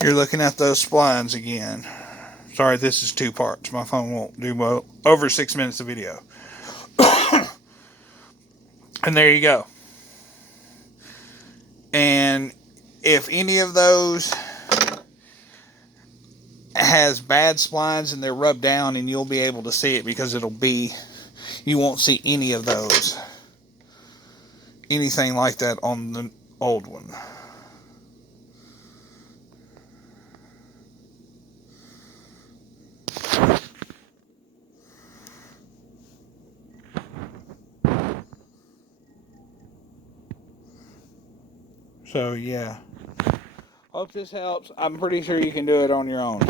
You're looking at those splines again. Sorry, this is two parts. My phone won't do well over 6 minutes of video. And there you go. And if any of those has bad splines and they're rubbed down, and you'll be able to see it because you won't see any of those. Anything like that on the old one. So yeah. Hope this helps. I'm pretty sure you can do it on your own.